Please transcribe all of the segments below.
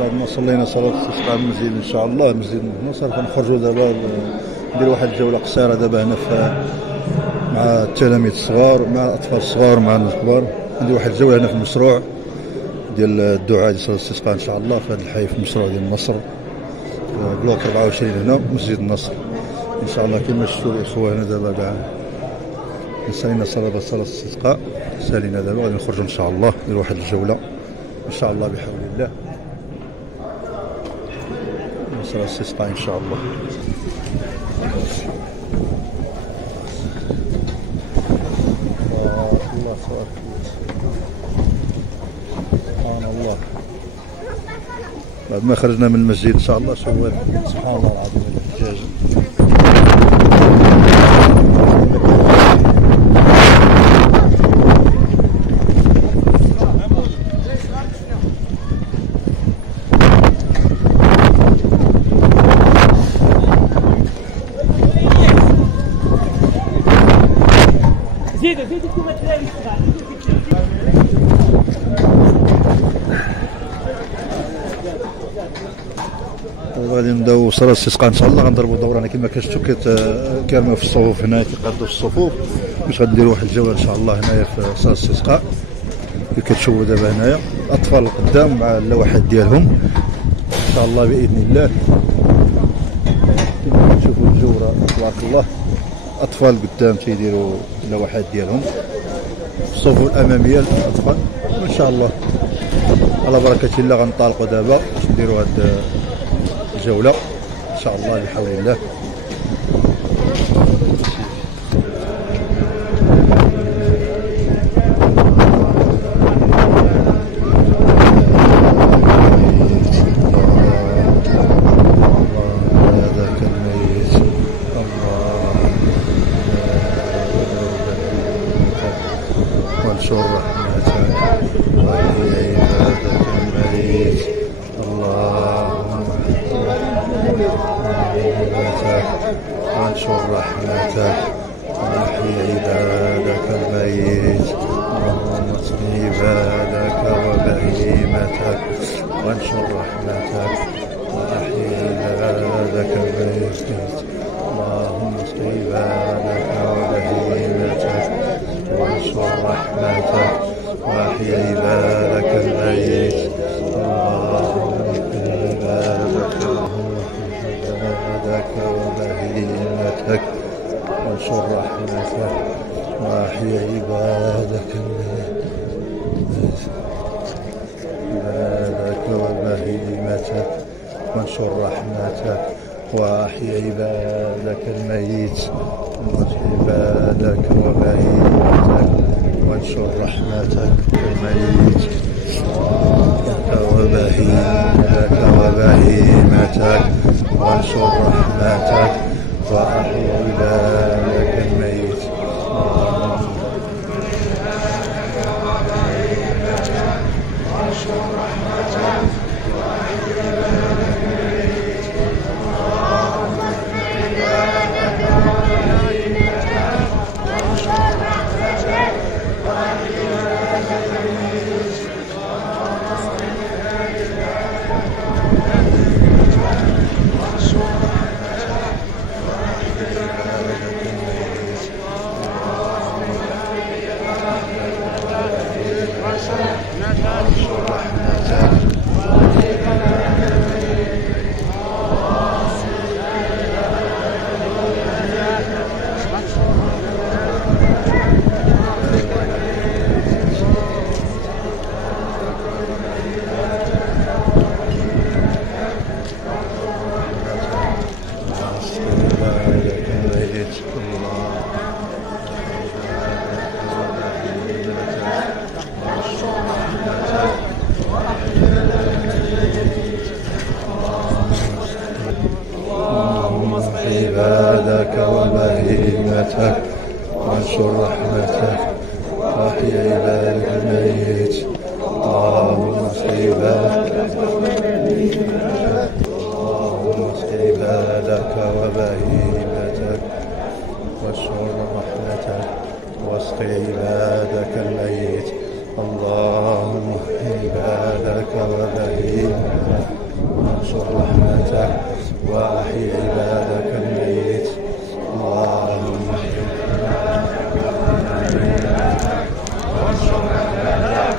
بعد ما صلينا صلاة الاستسقاء المسجد ان شاء الله مسجد النصر كنخرجوا دابا ندير واحد الجولة قصيرة دابا هنا مع التلاميذ الصغار مع الأطفال الصغار مع الكبار. ندير واحد الجولة هنا في المشروع ديال الدعاء ديال صلاة الاستسقاء ان شاء الله في هذا الحي في المشروع ديال النصر بلوك 24 هنا مسجد النصر ان شاء الله. كما شفتوا الاخوه هنا دابا كاع نسالينا صلاة الاستسقاء سالينا دابا غادي نخرجوا ان شاء الله ندير واحد الجولة ان شاء الله بحول الله صلاة الاستسقاء ان شاء الله. الله سبحان الله. بعد ما خرجنا من المسجد ان شاء الله شوفوا سبحان الله العظيم الحجاج. غادي نبداو صلاة الاستسقاء ان شاء الله. غنضربوا دورنا كما كتشوفوا كيرميو في الصفوف هنا كيقادوا في الصفوف باش غنديروا واحد الجوله ان شاء الله هنايا في صلاة الاستسقاء. كي كتشوفوا دابا هنايا الاطفال القدام مع اللوحات ديالهم ان شاء الله باذن الله. كما كتشوفوا الجوره تبارك الله اطفال قدام تيديروا اللوحات ديالهم في الصفوف الاماميه للاطفال ان شاء الله. على بركه الله غنطلقوا دابا باش نديروا هاد الجولة إن شاء الله بحول الله. وانشر رحمتك وهي عبادك الميت اللهم وانشر رحمتك واحيي عبادك الميت اللهم اسق عبادك وبهيمتك وانشر رحمتك واحيي عبادك الميت اللهم اسق عبادك وبهيمتك وانشر رحمتك واحيي عبادك الميت اللهم وبهيمتك وانشر رحمتك واحيي عبادك وبهيمتك وانشر رحمتك واحيي عبادك الميت عبادك وبهيمتك وانشر رحمتك الميت وبهيمتك وانشر رحمتك واحيي عبادك الميت وانشر رحمتك واحيي عبادك الميت عبادك وبهيمتك وانشر رحمتك واحيي عبادك الميت اللهم اسق عبادك وبهيمتك وانشر رحمتك واسق عبادك الميت اللهم عبادك وبهيمتك وانشر رحمتك واحي عبادك الميت. اللهم وانشر رحمتك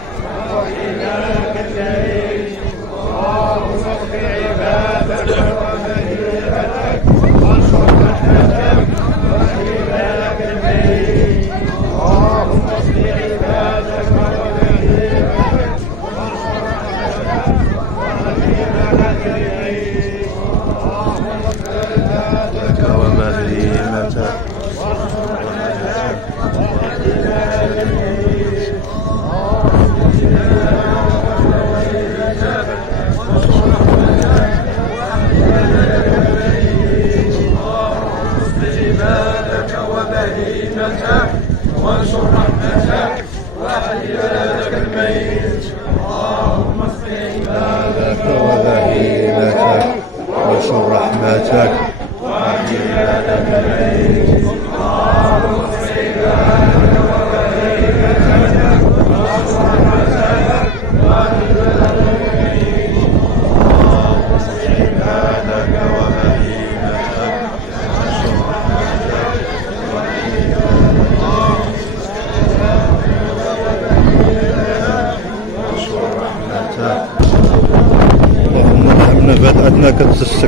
واحي عبادك الميت. اللهم احي عبادك وبهيمتك وانشر رحمتك واحي عبادك الميت. اللهم احي عبادك وانشر رحمتك واحي عبادك الميت. اللهم اصلح عبادك وبهيمتك وانشر رحمتك واحي عبادك الميت. اللهم اصلح عبادك وبهيمتك وانشر رحمتك واحي عبادك الميت. اللهم اصلح عبادك وبهيمتك وانشر رحمتك. اللهم ارحمنا بدعتنا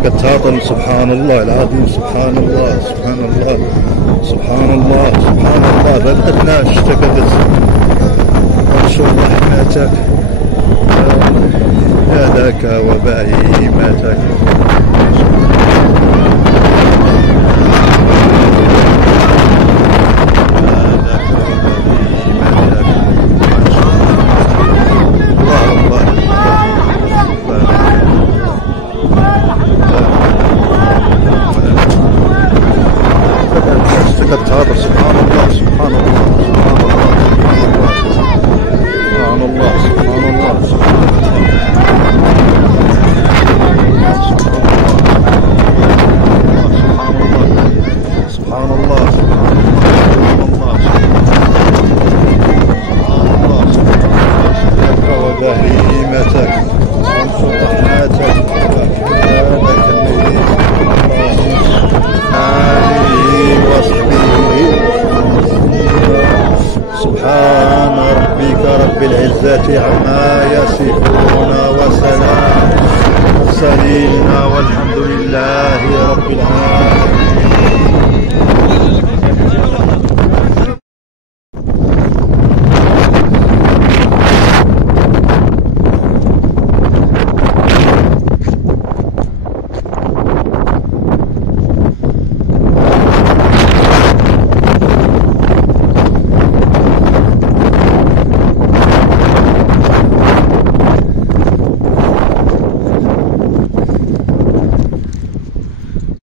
كتهاطل. سبحان الله العظيم. سبحان الله سبحان الله سبحان الله سبحان الله. بدعتنا اشتكت. وانشر رحمتك يدك وبهيمتك